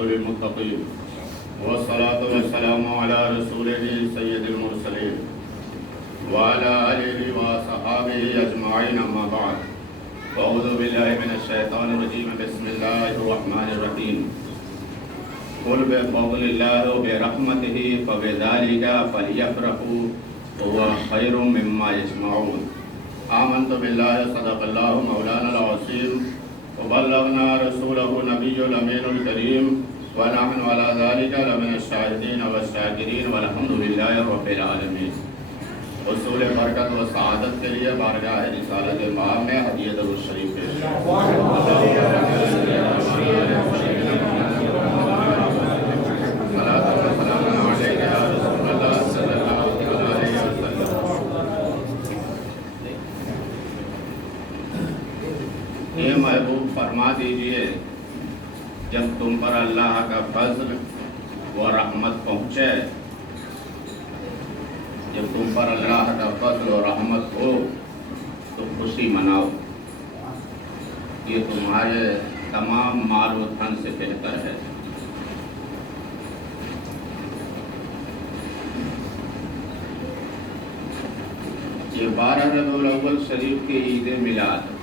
والعاقبة للمتقين والصلاة والسلام على رسوله سيد المرسلين وعلى آله وصحابه أجمعين أما بعد أعوذ بالله من الشيطان الرجيم بسم الله الرحمن الرحيم قل بفضل الله وبرحمته فبذلك فليفرحوا هو خير مما يجمعون آمنت بالله صدق الله مولانا العظيم وبلغنا رسوله نبي الأمين الكريم ونحن على ذلك لمن الشاهدين والشاكرين والحمد لله رب العالمين حصول برکت و سعادت کے لیے بارگاہ رسالت مآب میں ہدیہ درود شریف پیش یہ محبوب فرما دیجئے جب تم پر اللہ کا فضل و رحمت پہنچے، جب تم پر اللہ کا فضل و رحمت ہو تو خوشی مناؤ، یہ تمہارے تمام مال و دھن سے بہتر ہے۔ یہ 12 ربیع الاول شریف کی عید میلاد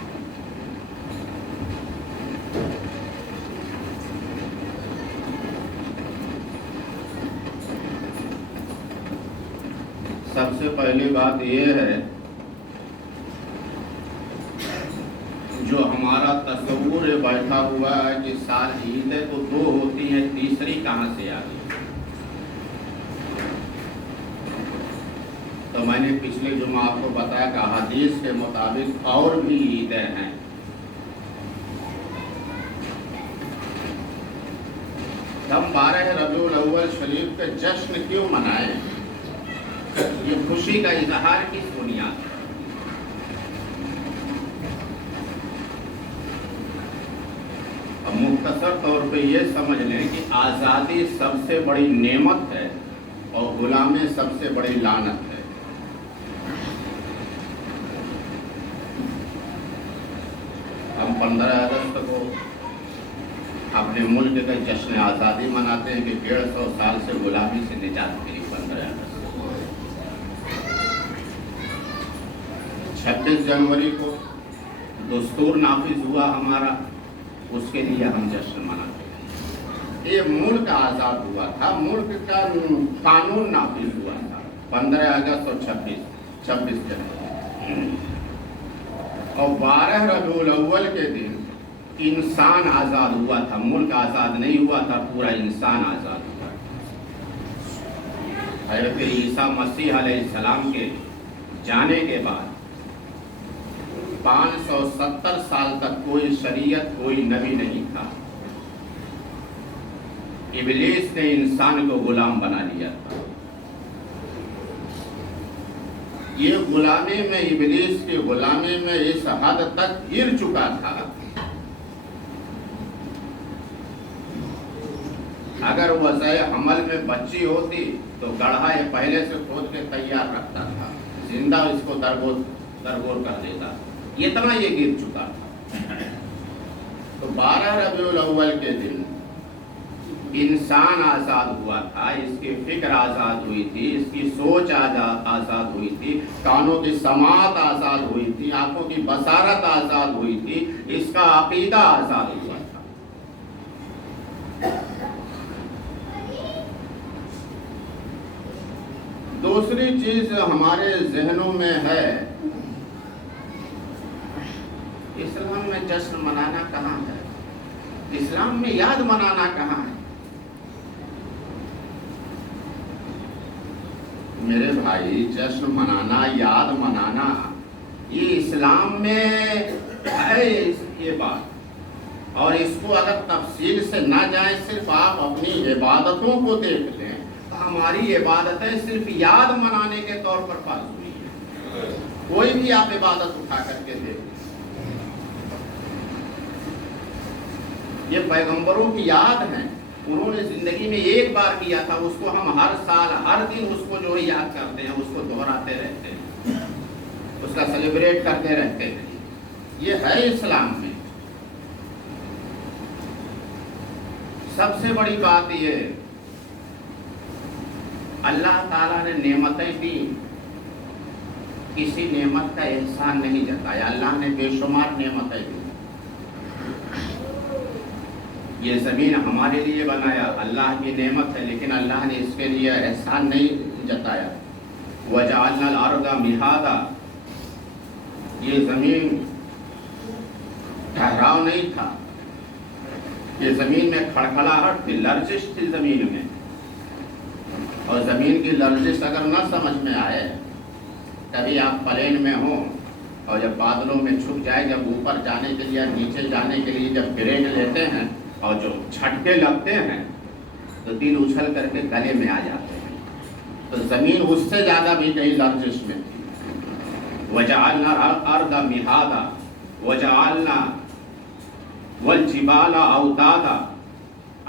سب سے پہلی بات یہ ہے جو ہمارا تصور بیٹھا ہوا ہے کہ سال عیدیں تو 2 ہوتی ہیں، تیسری کہاں سے آ گئی؟ تو میں نے پچھلے جمعہ آپ کو بتایا کہ حدیث کے مطابق اور بھی عیدیں ہیں۔ ہم 12 ربیع الاول شریف کے جشن کیوں منائیں؟ یہ خوشی کا اظہار کس بنیاد پر؟ اب مختصر طور پہ یہ سمجھ لیں کہ آزادی سب سے بڑی نعمت ہے اور غلامی سب سے بڑی لعنت ہے۔ ہم 15 اگست کو اپنے ملک کا جشن آزادی مناتے ہیں کہ 150 سال سے غلامی سے نجات ملی 15 اگست۔ 26 جنوری کو دستور نافذ ہوا ہمارا، اس کے لیے ہم جشن مناتے ہیں۔ یہ ملک آزاد ہوا تھا، ملک کا قانون نافذ ہوا تھا 15 اگست اور 26 جنوری اور 12 ربیع الاول کے دن انسان آزاد ہوا تھا، ملک آزاد نہیں ہوا تھا، پورا انسان آزاد ہوا۔ حضرت عیسیٰ مسیح علیہ السلام کے جانے کے بعد 570 سال تک کوئی شریعت، کوئی نبی نہیں تھا۔ ابلیس نے انسان کو غلام بنا لیا تھا۔ یہ غلامی میں، ابلیس کی غلامی میں اس حد تک گر چکا تھا، اگر وضع حمل میں بچی ہوتی تو گڑھا یہ پہلے سے کھود کے تیار رکھتا تھا، زندہ اس کو درگور کر دیتا، اتنا یہ گر چکا تھا۔ تو 12 ربیع الاول کے دن انسان آزاد ہوا تھا، اس کی فکر آزاد ہوئی تھی، اس کی سوچ آزاد ہوئی تھی، کانوں کی سماعت آزاد ہوئی تھی، آنکھوں کی بصارت آزاد ہوئی تھی، اس کا عقیدہ آزاد ہوا تھا۔ دوسری چیز ہمارے ذہنوں میں ہے، اسلام میں جشن منانا کہاں ہے؟ اسلام میں یاد منانا کہاں ہے؟ میرے بھائی، جشن منانا، یاد منانا، یہ اسلام میں ہے یہ بات، اور اس کو اگر تفصیل سے نہ جائیں، صرف آپ اپنی عبادتوں کو دیکھ لیں تو ہماری عبادتیں صرف یاد منانے کے طور پر فالتو ہوئی ہیں۔ کوئی بھی آپ عبادت اٹھا کر کے دیکھ، یہ پیغمبروں کی یاد ہیں، انہوں نے زندگی میں ایک بار کیا تھا، اس کو ہم ہر سال ہر دن اس کو جو ہے یاد کرتے ہیں، اس کو دہراتے رہتے ہیں، اس کا سیلیبریٹ کرتے رہتے ہیں۔ یہ ہے اسلام میں۔ سب سے بڑی بات یہ، اللہ تعالیٰ نے نعمتیں دی، کسی نعمت کا احسان نہیں جتایا، اللہ نے بے شمار نعمتیں دی۔ یہ زمین ہمارے لیے بنایا، اللہ کی نعمت ہے، لیکن اللہ نے اس کے لیے احسان نہیں جتایا۔ وَجَعَلْنَا الْأَرْضَ مِهَادًا، یہ زمین ٹھہراؤ نہیں تھا، یہ زمین میں کھڑکھڑاہٹ تھی، لرزش تھی زمین میں، اور زمین کی لرزش اگر نہ سمجھ میں آئے، کبھی آپ پلین میں ہوں اور جب بادلوں میں چھپ جائے، جب اوپر جانے کے لیے نیچے جانے کے لیے جب بریک لیتے ہیں اور جو جھٹکے لگتے ہیں تو دل اچھل کر کے گلے میں آ جاتے ہیں، تو زمین اس سے زیادہ بھی نہیں لرزش میں تھی۔ وَجَعَلْنَا الْأَرْضَ مِهَادًا وَجَعَلْنَا وَالْجِبَالَ أَوْتَادًا،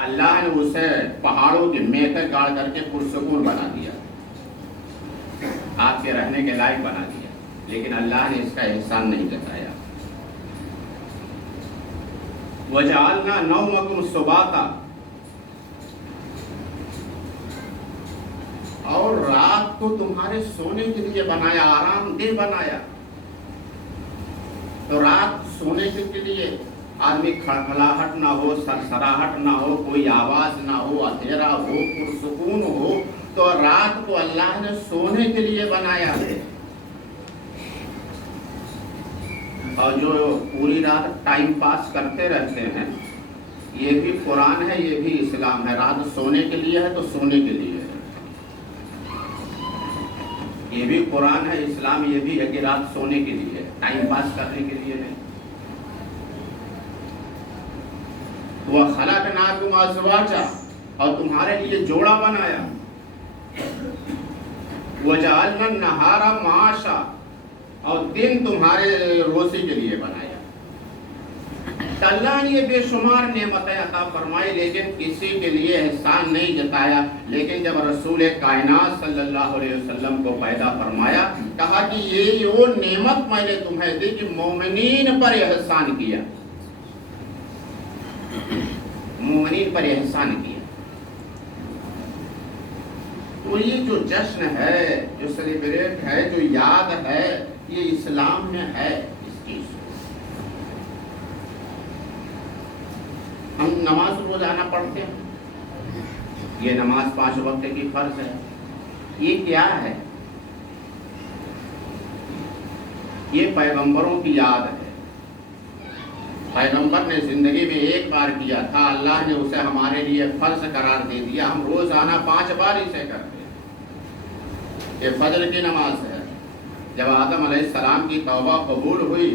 اللہ نے اسے پہاڑوں کی میکر گاڑ کر کے پرسکون بنا دیا، آپ کے رہنے کے لائق بنا دیا، لیکن اللہ نے اس کا احسان نہیں جتایا۔ وَجَعَلْنَا نَوْمَكُمْ سُبَاتًا، اور رات کو تمہارے سونے کے لیے بنایا، آرام دہ بنایا۔ تو رات سونے کے لیے آدمی کھڑکھڑاہٹ نہ ہو، سرسراہٹ نہ ہو، کوئی آواز نہ ہو، اندھیرا ہو، پرسکون ہو، تو رات کو اللہ نے سونے کے لیے بنایا ہے۔ اور جو پوری رات ٹائم پاس کرتے رہتے ہیں، یہ بھی قرآن ہے، یہ بھی اسلام ہے۔ رات سونے کے لیے ہے تو سونے کے لیے ہے، یہ بھی قرآن ہے، اسلام یہ بھی ہے کہ رات سونے کے لیے ہے، ٹائم پاس کرنے کے لیے نہیں۔ وَخَلَقْنَاكُمْ أَزْوَاجًا، اور تمہارے لیے جوڑا بنایا۔ وَجَعَلْنَا النَّهَارَ مَعَاشًا، اور دن تمہارے روزی کے لیے بنایا۔ اللہ نے یہ بے شمار نعمتیں عطا فرمائی، لیکن کسی کے لیے احسان نہیں جتایا۔ لیکن جب رسول کائنات صلی اللہ علیہ وسلم کو پیدا فرمایا، کہا کہ یہ وہ نعمت میں نے تمہیں دی کہ مومنین پر احسان کیا، مومنین پر احسان کیا۔ تو یہ جو جشن ہے، جو سیلیبریٹ ہے، جو یاد ہے، یہ اسلام میں ہے۔ اس چیز ہم نماز روزانہ پڑھتے ہیں، یہ نماز 5 وقت کی فرض ہے، یہ کیا ہے؟ یہ پیغمبروں کی یاد ہے۔ پیغمبر نے زندگی میں ایک بار کیا تھا، اللہ نے اسے ہمارے لیے فرض قرار دے دیا، ہم روزانہ 5 بار اسے کرتے ہیں۔ یہ فجر کی نماز ہے۔ جب آدم علیہ السلام کی توبہ قبول ہوئی،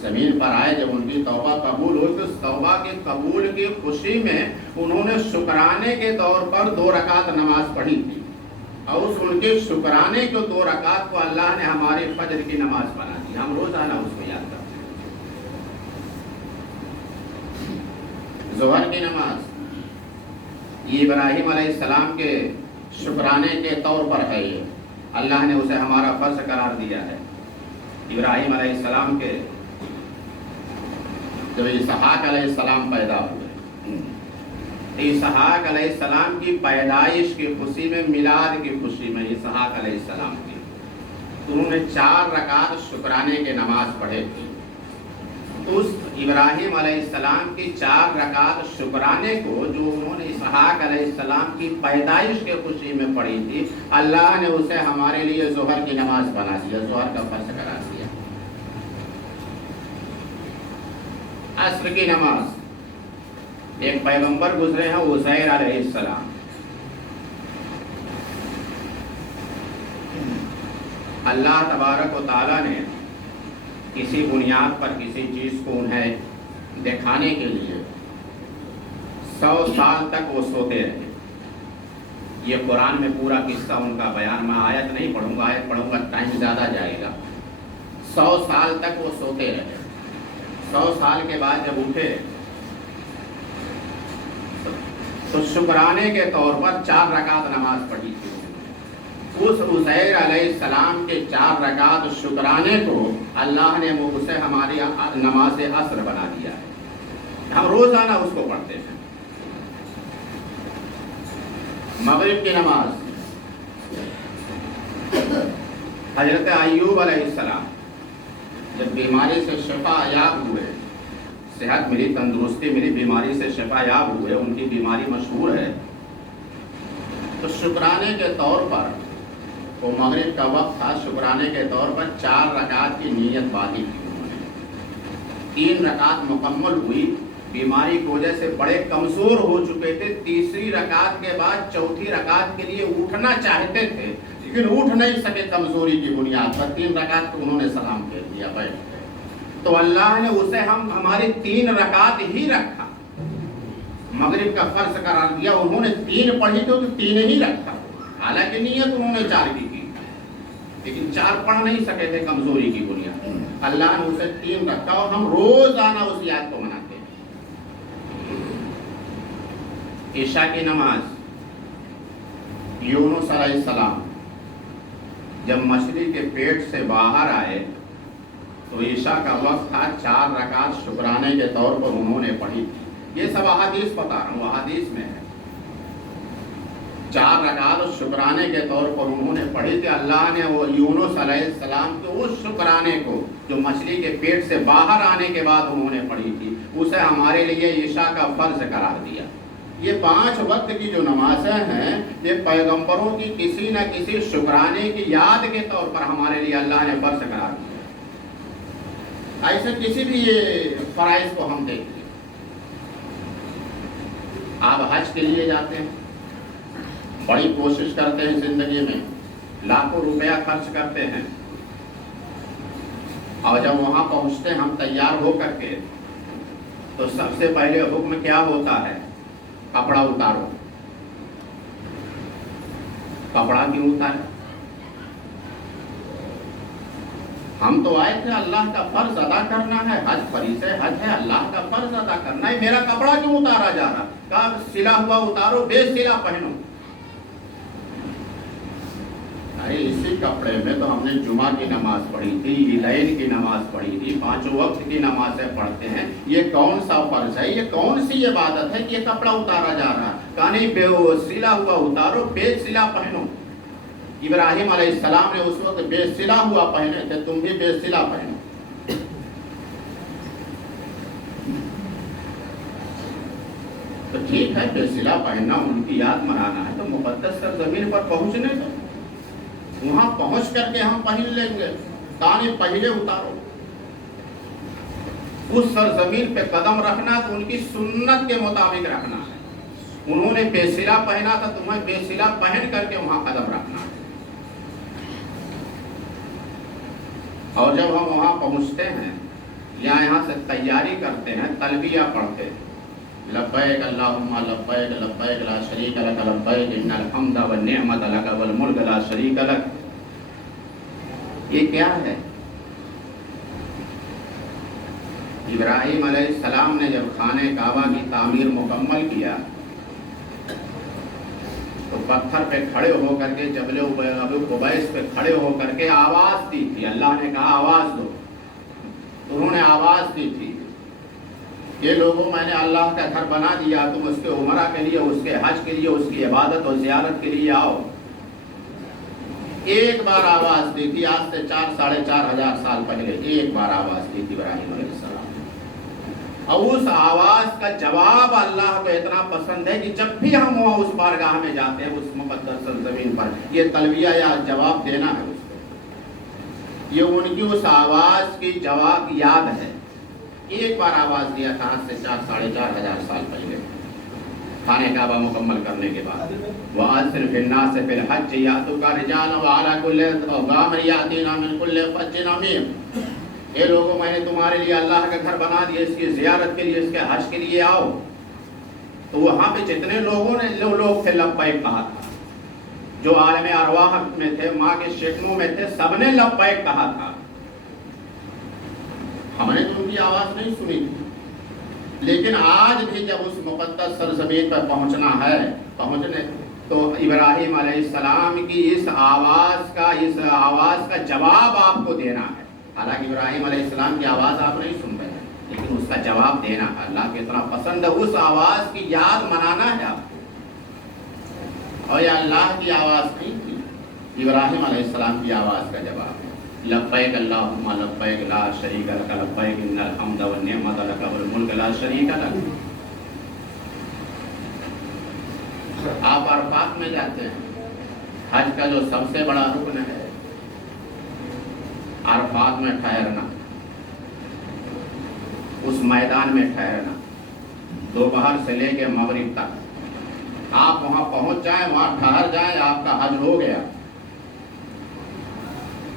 زمین پر آئے، جب ان کی توبہ قبول ہوئی تو اس توبہ کے قبول کی خوشی میں انہوں نے شکرانے کے طور پر 2 رکعت نماز پڑھی تھی، اور اس ان کے شکرانے کے 2 رکعت کو اللہ نے ہماری فجر کی نماز بنا دی، ہم روزانہ اس کو یاد کرتے ہیں۔ ظہر کی نماز، یہ ابراہیم علیہ السلام کے شکرانے کے طور پر ہے، یہ اللہ نے اسے ہمارا فرض قرار دیا ہے۔ ابراہیم علیہ السلام کے جب اسحاق علیہ السلام پیدا ہوئے، اسحاق علیہ السلام کی پیدائش کی خوشی میں، میلاد کی خوشی میں اسحاق علیہ السلام کی، تو انہوں نے 4 رکعت شکرانے کے نماز پڑھے تھی۔ تو اس ابراہیم علیہ السلام کی 4 رکعت شکرانے کو جو انہوں نے اسحاق علیہ السلام کی پیدائش کے خوشی میں پڑھی تھی، اللہ نے اسے ہمارے لیے ظہر کی نماز بنا دیا، ظہر کا فرض قرار دیا۔ عصر کی نماز، ایک پیغمبر گزرے ہیں عزیر علیہ السلام، اللہ تبارک و تعالیٰ نے کسی بنیاد پر کسی چیز کو انہیں دکھانے کے لیے 100 سال تک وہ سوتے رہے۔ یہ قرآن میں پورا قصہ ان کا بیان، میں آیت نہیں پڑھوں گا، آیت پڑھوں گا ٹائم زیادہ جائے گا۔ 100 سال تک وہ سوتے رہے۔ 100 سال کے بعد جب اٹھے تو شکرانے کے طور پر 4 رکعت نماز پڑھی تھی۔ اس عزیر علیہ السلام کے 4 رکعت شکرانے کو اللہ نے وہ اسے ہماری نماز عصر بنا دیا ہے، ہم روزانہ اس کو پڑھتے ہیں۔ مغرب کی نماز حضرت ایوب علیہ السلام جب بیماری سے شفا یاب ہوئے، صحت ملی، تندرستی ملی، بیماری سے شفا یاب ہوئے، ان کی بیماری مشہور ہے، تو شکرانے کے طور پر وہ مغرب کا وقت تھا، شکرانے کے طور پر 4 رکعت کی نیت باندھی تھی انہوں نے۔ 3 رکعت مکمل ہوئی، بیماری کی وجہ سے بڑے کمزور ہو چکے تھے، تیسری رکعت کے بعد چوتھی رکعت کے لیے اٹھنا چاہتے تھے لیکن اٹھ نہیں سکے کمزوری کی بنیاد پر، 3 رکعت تو انہوں نے سلام کہہ دیا بیٹھ گئے۔ تو اللہ نے اسے ہماری 3 رکعت ہی رکھا، مغرب کا فرض قرار دیا، انہوں نے 3 پڑھی تو 3 ہی رکھا، حالانکہ نیت انہوں نے 4 کی تھی لیکن 4 پڑھ نہیں سکے تھے کمزوری کی بنیاد پر، اللہ نے اسے 3 رکھا، اور ہم روزانہ اس یاد کو مناتے ہیں۔ عشاء کی نماز، یونس علیہ السلام جب مچھلی کے پیٹ سے باہر آئے تو عشاء کا وقت تھا، 4 رکعت شکرانے کے طور پر انہوں نے پڑھی تھی۔ یہ سب احادیث بتا رہا ہوں، احادیث میں ہے، 4 رکعت شکرانے کے طور پر انہوں نے پڑھی تھی۔ اللہ نے وہ یونس علیہ السلام کے اس شکرانے کو جو مچھلی کے پیٹ سے باہر آنے کے بعد انہوں نے پڑھی تھی، اسے ہمارے لیے عشاء کا فرض قرار دیا۔ یہ 5 وقت کی جو نمازیں ہیں، یہ پیغمبروں کی کسی نہ کسی شکرانے کی یاد کے طور پر ہمارے لیے اللہ نے فرض قرار دیا۔ ایسے کسی بھی یہ فرائض کو ہم دیکھیں، آپ حج کے لیے جاتے ہیں، بڑی کوشش کرتے ہیں زندگی میں، لاکھوں روپیہ خرچ کرتے ہیں، اور جب وہاں پہنچتے ہیں ہم تیار ہو کر کے، تو سب سے پہلے حکم کیا ہوتا ہے؟ کپڑا اتارو۔ کپڑا کیوں اتارے؟ ہم تو آئے تھے اللہ کا فرض ادا کرنا ہے، حج فریضہ حج ہے، اللہ کا فرض ادا کرنا ہے، میرا کپڑا کیوں اتارا جا رہا؟ کہا سلا ہوا اتارو، بے سلا پہنو۔ اسی کپڑے میں تو ہم نے جمعہ کی نماز پڑھی تھی، عیدین کی نماز پڑھی تھی، 5 وقت کی نمازیں پڑھتے ہیں، یہ کون سا فرض ہے؟ یہ کون سی عبادت ہے کہ یہ کپڑا اتارا جا رہا؟ کہا نہیں، بے سلا ہوا اتارو، بے سلا پہنو۔ ابراہیم علیہ السلام نے اس وقت بے سلا ہوا پہنے تھے، تم بھی بے سلا پہنو۔ تو ٹھیک ہے، بے سلا پہننا، ان کی یاد منانا ہے تو مقدس سرزمین پر پہنچنے دو، وہاں پہنچ کر کے ہم پہن لیں گے۔ کہانی پہلے اتارو، اس سرزمین پہ قدم رکھنا تو ان کی سنت کے مطابق رکھنا ہے۔ انہوں نے بے سلا پہنا تھا، تمہیں بے سلا پہن کر کے وہاں قدم رکھنا ہے۔ اور جب ہم وہاں پہنچتے ہیں یا یہاں سے تیاری کرتے ہیں، تلبیہ پڑھتے ہیں، لبیک اللہم لبیک لبیک لا شریک لک لبیک ان الحمد والنعمت لک والملک لا شریک لک، یہ کیا ہے؟ ابراہیم علیہ السلام نے جب خانہ کعبہ کی تعمیر مکمل کیا تو پتھر پہ کھڑے ہو کر کے، جبل ابو قبیس پہ کھڑے ہو کر کے آواز دی تھی، اللہ نے کہا آواز دو، انہوں نے آواز دی تھی، یہ لوگوں میں نے اللہ کا گھر بنا دیا، تم اس کے عمرہ کے لیے، اس کے حج کے لیے، اس کی عبادت اور زیارت کے لیے آؤ۔ ایک بار آواز دی تھی، آج سے 4-4.5 ہزار سال پہلے ایک بار آواز دی تھی ابراہیم علیہ السلام، اور اس آواز کا جواب اللہ کو اتنا پسند ہے کہ جب بھی ہم وہاں اس بارگاہ میں جاتے ہیں، اس مقدس سرزمین پر، یہ تلبیہ یا جواب دینا ہے اس کو، یہ ان کی اس آواز کی جواب یاد ہے۔ ایک بار آواز دیا تھا آج سے 4-4.5 ہزار سال پہلے، خانہ کعبہ مکمل کرنے کے بعد، وَأَذِّنْ فِي النَّاسِ فِي الْحَجِّ يَأْتُوكَ رِجَالًا وَعَلَىٰ كُلِّ ضَامِرٍ يَأْتِينَ مِنْ كُلِّ فَجٍّ عَمِيقٍ، اے لوگوں میں نے تمہارے لیے اللہ کا گھر بنا دیا، اس کی زیارت کے لیے، اس کے حج کے لیے آؤ۔ تو وہاں پہ جتنے لوگ تھے لبیک کہا تھا، جو عالم ارواح میں تھے، ماں کے شکموں میں تھے، سب نے لبیک کہا تھا۔ ہم نے تو ان کی آواز نہیں سنی تھی، لیکن آج بھی جب اس مقدس سرزمین پر پہنچنا ہے، تو ابراہیم علیہ السلام کی اس آواز کا جواب آپ کو دینا ہے۔ حالانکہ ابراہیم علیہ السلام کی آواز آپ نہیں سن رہے ہیں، لیکن اس کا جواب دینا ہے، اللہ کو اتنا پسند ہے، اس آواز کی یاد منانا ہے آپ کو۔ اور یہ اللہ کی آواز نہیں تھی، ابراہیم علیہ السلام کی آواز کا جواب ہے۔ لبیک اللہم لبیک لا شریک لک لبیک ان الحمد والنعمت لک والملک لا شریک لک۔ آپ عرفات میں جاتے ہیں، حج کا جو سب سے بڑا رکن ہے عرفات میں ٹھہرنا، اس میدان میں ٹھہرنا، دوپہر سے لے کے مغرب تک آپ وہاں پہنچ جائیں، وہاں ٹھہر جائیں، آپ کا حج ہو گیا۔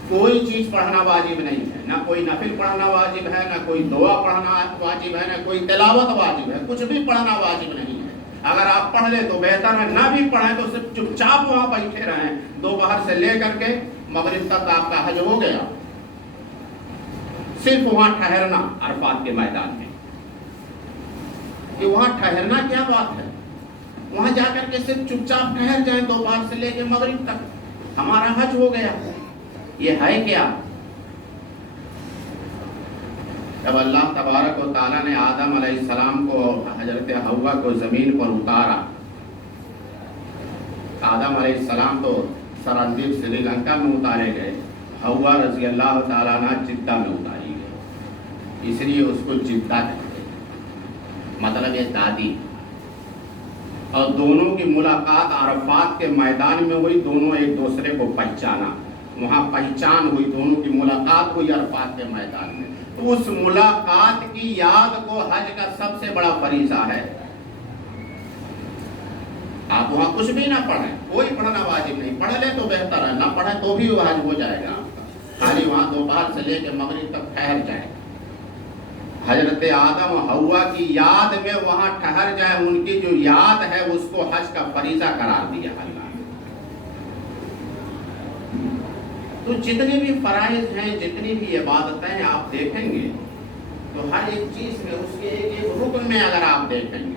کوئی چیز پڑھنا واجب نہیں ہے، نہ کوئی نفل پڑھنا واجب ہے، نہ کوئی دعا پڑھنا واجب ہے، نہ کوئی تلاوت واجب ہے، کچھ بھی پڑھنا واجب نہیں ہے۔ اگر آپ پڑھ لیں تو بہتر ہے، نہ بھی پڑھیں تو صرف چپ چاپ وہاں بیٹھے رہیں، دوپہر سے لے کر کے مغرب تک آپ کا حج ہو گیا۔ صرف وہاں ٹھہرنا عرفات کے میدان میں، کہ وہاں ٹھہرنا کیا بات ہے، وہاں جا کر کے صرف چپ چاپ ٹھہر جائیں دوپہر سے لے کے مغرب تک، ہمارا حج ہو گیا۔ یہ ہے کیا؟ جب اللہ تبارک و تعالیٰ نے آدم علیہ السلام کو حضرت حوا کو زمین پر اتارا، آدم علیہ السلام تو سرندیپ سری لنکا میں اتارے گئے، حوا رضی اللہ تعالیٰ عنہ جدہ میں اتاری گئے، اس لیے اس کو جدہ کہتے ہیں، مطلب یہ دادی۔ اور دونوں کی ملاقات عرفات کے میدان میں ہوئی، دونوں ایک دوسرے کو پہچانا، وہاں پہچان ہوئی، دونوں کی ملاقات ہوئی عرفات کے میدان میں۔ تو اس ملاقات کی یاد کو حج کا سب سے بڑا فریضہ ہے۔ آپ وہاں کچھ بھی نہ پڑھیں، کوئی پڑھنا واجب نہیں، پڑھ لیں تو بہتر ہے، نہ پڑھیں تو بھی وہ حج ہو جائے گا، خالی وہاں دوپہر سے لے کے مغرب تک ٹھہر جائیں، حضرت آدم و حوا کی یاد میں وہاں ٹھہر جائیں، ان کی جو یاد ہے اس کو حج کا فریضہ قرار دیا اللہ نے۔ تو جتنے بھی فرائض ہیں، جتنی بھی عبادتیں آپ دیکھیں گے تو ہر ایک چیز میں اس کے ایک رکن میں اگر آپ دیکھیں گے،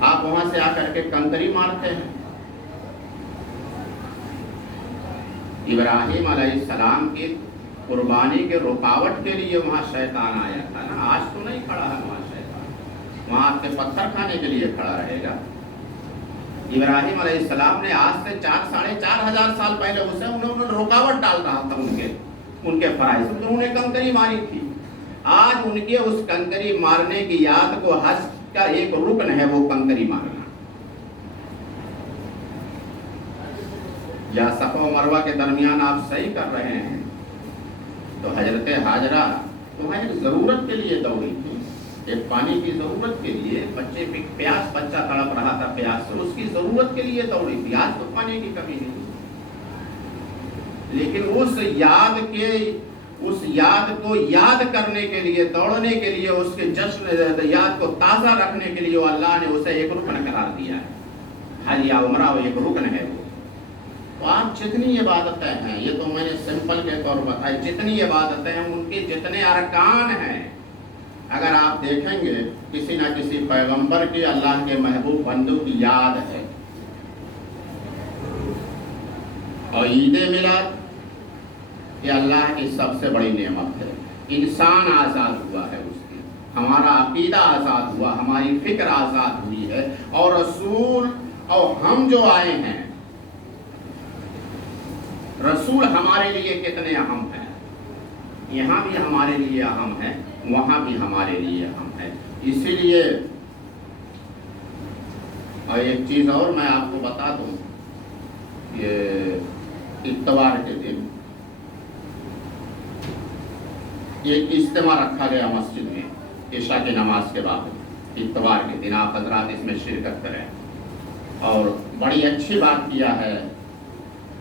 آپ وہاں سے آ کر کے کنکری مارتے ہیں۔ ابراہیم علیہ السلام کی قربانی کے رکاوٹ کے لیے وہاں شیطان آیا تھا نا، آج تو نہیں کھڑا ہے وہاں شیطان، وہاں آپ کے پتھر کھانے کے لیے کھڑا رہے گا۔ ابراہیم علیہ السلام نے آج سے 4,500 سال پہلے اسے انہوں نے رکاوٹ ڈال رہا تھا ان کے فرائض، انہوں نے کنکری ماری تھی۔ آج ان کے اس کنکری مارنے کی یاد کو حج کا ایک رکن ہے، وہ کنکری مارنا۔ یا صفا و مروہ کے درمیان آپ صحیح کر رہے ہیں تو حضرت ہاجرہ تمہیں ضرورت کے لیے دوڑی تھی، ایک پانی کی ضرورت کے لیے، بچے پیاس، بچہ تڑپ رہا تھا پیاس سے، اس کی ضرورت کے لیے دوڑی تھی، آج تو پانی کی کمی نہیں۔ لیکن اس یاد کو یاد کرنے کے لیے، دوڑنے کے لیے، اس کے جشن یاد کو تازہ رکھنے کے لیے اللہ نے اسے ایک رکن قرار دیا ہے۔ حج یا عمرہ ایک رکن ہے وہ۔ تو آپ جتنی عبادتیں ہیں، یہ تو میں نے سمپل کے طور پر بتائی، جتنی عبادتیں ہیں ان کے جتنے ارکان ہیں، اگر آپ دیکھیں گے کسی نہ کسی پیغمبر کی، اللہ کے محبوب بندوں کی یاد ہے۔ اور عید میلاد یہ اللہ کی سب سے بڑی نعمت ہے، انسان آزاد ہوا ہے اس کی، ہمارا عقیدہ آزاد ہوا، ہماری فکر آزاد ہوئی ہے، اور رسول اور ہم جو آئے ہیں، رسول ہمارے لیے کتنے اہم ہیں، یہاں بھی ہمارے لیے اہم ہے، وہاں بھی ہمارے لیے اہم ہے۔ اسی لیے اور ایک چیز اور میں آپ کو بتا دوں، یہ اتوار کے دن ایک اجتماع رکھا گیا مسجد میں عشاء کی نماز کے بعد، اتوار کے دن آپ حضرات اس میں شرکت کریں، اور بڑی اچھی بات کیا ہے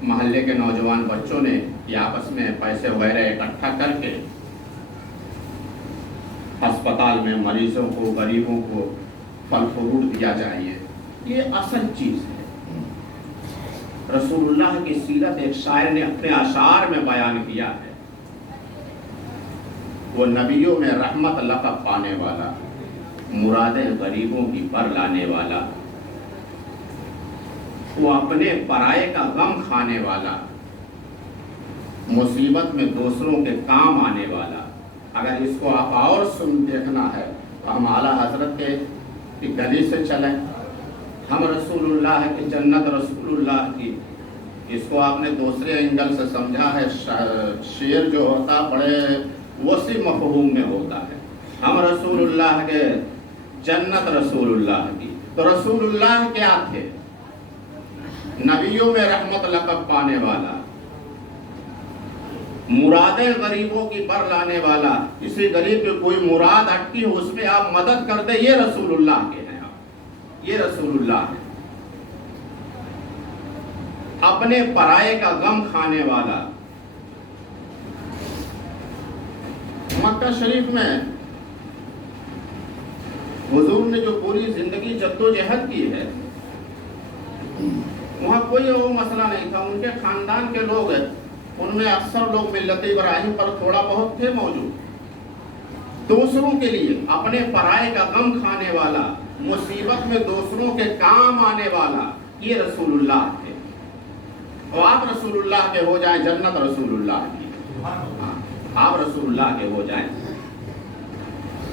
محلے کے نوجوان بچوں نے کہ آپس میں پیسے وغیرہ اکٹھا کر کے ہسپتال میں مریضوں کو، غریبوں کو پھل فروٹ دیا جائے، یہ اصل چیز ہے۔ رسول اللہ کی سیرت ایک شاعر نے اپنے اشعار میں بیان کیا ہے، وہ نبیوں میں رحمت لقب پانے والا، مرادیں غریبوں کی پر لانے والا، وہ اپنے پرائے کا غم کھانے والا، مصیبت میں دوسروں کے کام آنے والا۔ اگر اس کو آپ اور دیکھنا ہے تو ہم اعلیٰ حضرت کے گلی سے چلیں، ہم رسول اللہ کی جنت رسول اللہ کی، اس کو آپ نے دوسرے اینگل سے سمجھا ہے۔ شعر جو ہوتا بڑے وسیع مفہوم میں ہوتا ہے۔ ہم رسول اللہ کے جنت رسول اللہ کی، تو رسول اللہ کیا تھے؟ نبیوں میں رحمت لقب پانے والا، مرادیں غریبوں کی بر لانے والا، کسی غریب کی کوئی مراد اٹکی ہو اس میں آپ مدد کر دیں، یہ رسول اللہ کے ہیں آپ، یہ رسول اللہ ہے۔ اپنے پرائے کا غم کھانے والا۔ مکہ شریف میں حضور نے جو پوری زندگی جدوجہد کی ہے، وہاں کوئی وہ مسئلہ نہیں تھا۔ ان کے خاندان کے لوگ ہیں، ان میں اکثر لوگ ملت ابراہیم پر تھوڑا بہت تھے موجود۔ دوسروں کے لیے اپنے پرائے کا غم کھانے والا، مصیبت میں دوسروں کے کام آنے والا، یہ رسول اللہ تھے۔ اور آپ رسول اللہ کے ہو جائیں، جنت رسول اللہ کی، آپ رسول اللہ کے ہو جائیں۔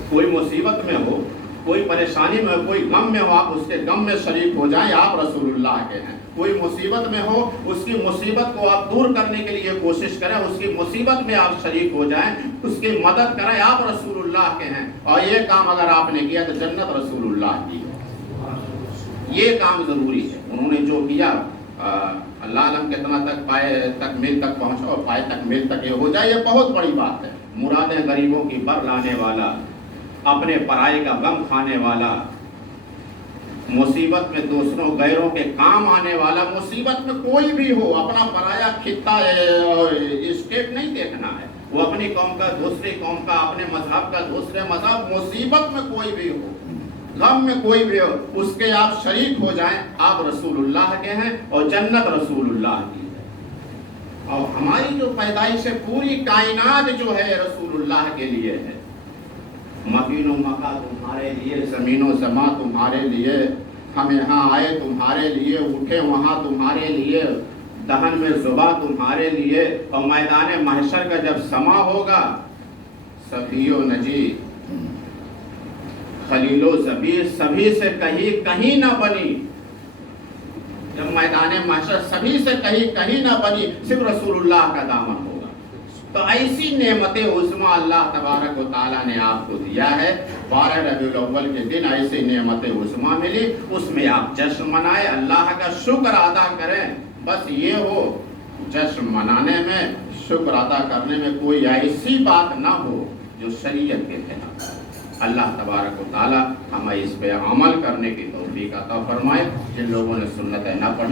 کوئی مصیبت میں ہو، کوئی پریشانی میں ہو، کوئی غم میں ہو، آپ اس کے غم میں شریک ہو جائیں، آپ رسول اللہ کے ہیں۔ کوئی مصیبت میں ہو، اس کی مصیبت کو آپ دور کرنے کے لیے کوشش کریں، اس کی مصیبت میں آپ شریک ہو جائیں، اس کی مدد کریں، آپ رسول اللہ کے ہیں۔ اور یہ کام اگر آپ نے کیا تو جنت رسول اللہ کی، یہ کام ضروری ہے۔ انہوں نے جو کیا، اللہ علم کتنا تک پائے تکمیل تک پہنچا اور پائے تکمیل تک یہ ہو جائے، یہ بہت بڑی بات ہے۔ مرادیں غریبوں کی بر لانے والا، اپنے پرائے کا غم کھانے والا، مصیبت میں دوسروں غیروں کے کام آنے والا۔ مصیبت میں کوئی بھی ہو، اپنا پرایا خطہ اور اسٹیٹ نہیں دیکھنا ہے، وہ اپنی قوم کا دوسری قوم کا، اپنے مذہب کا دوسرے مذہب، مصیبت میں کوئی بھی ہو، غم میں کوئی بھی ہو، اس کے آپ شریک ہو جائیں، آپ رسول اللہ کے ہیں اور جنت رسول اللہ کی ہے۔ اور ہماری جو پیدائش ہے، پوری کائنات جو ہے رسول اللہ کے لیے ہے۔ مکین و مکا تمہارے لیے، زمین و زماں تمہارے لیے، ہم یہاں آئے تمہارے لیے، اٹھے وہاں تمہارے لیے، دہن میں زباں تمہارے لیے۔ اور میدان محشر کا جب سما ہوگا، صفی و نجی، خلیل و زبیر سبھی سے کہیں نہ بنی۔ جب میدان محشر سبھی سے کہیں نہ بنی، صرف رسول اللہ کا دامن ہوگا۔ تو ایسی نعمت عظمیٰ اللہ تبارک و تعالیٰ نے آپ کو دیا ہے۔ 12 ربیع الاول کے دن ایسی نعمت عظمیٰ ملی، اس میں آپ جشن منائے، اللہ کا شکر ادا کریں۔ بس یہ ہو، جشن منانے میں، شکر ادا کرنے میں کوئی ایسی بات نہ ہو جو شریعت کے خلاف ہے۔ اللہ تبارک و تعالیٰ ہمیں اس پہ عمل کرنے کی توفیق عطا فرمائے۔ جن لوگوں نے سنتیں نہ پڑھی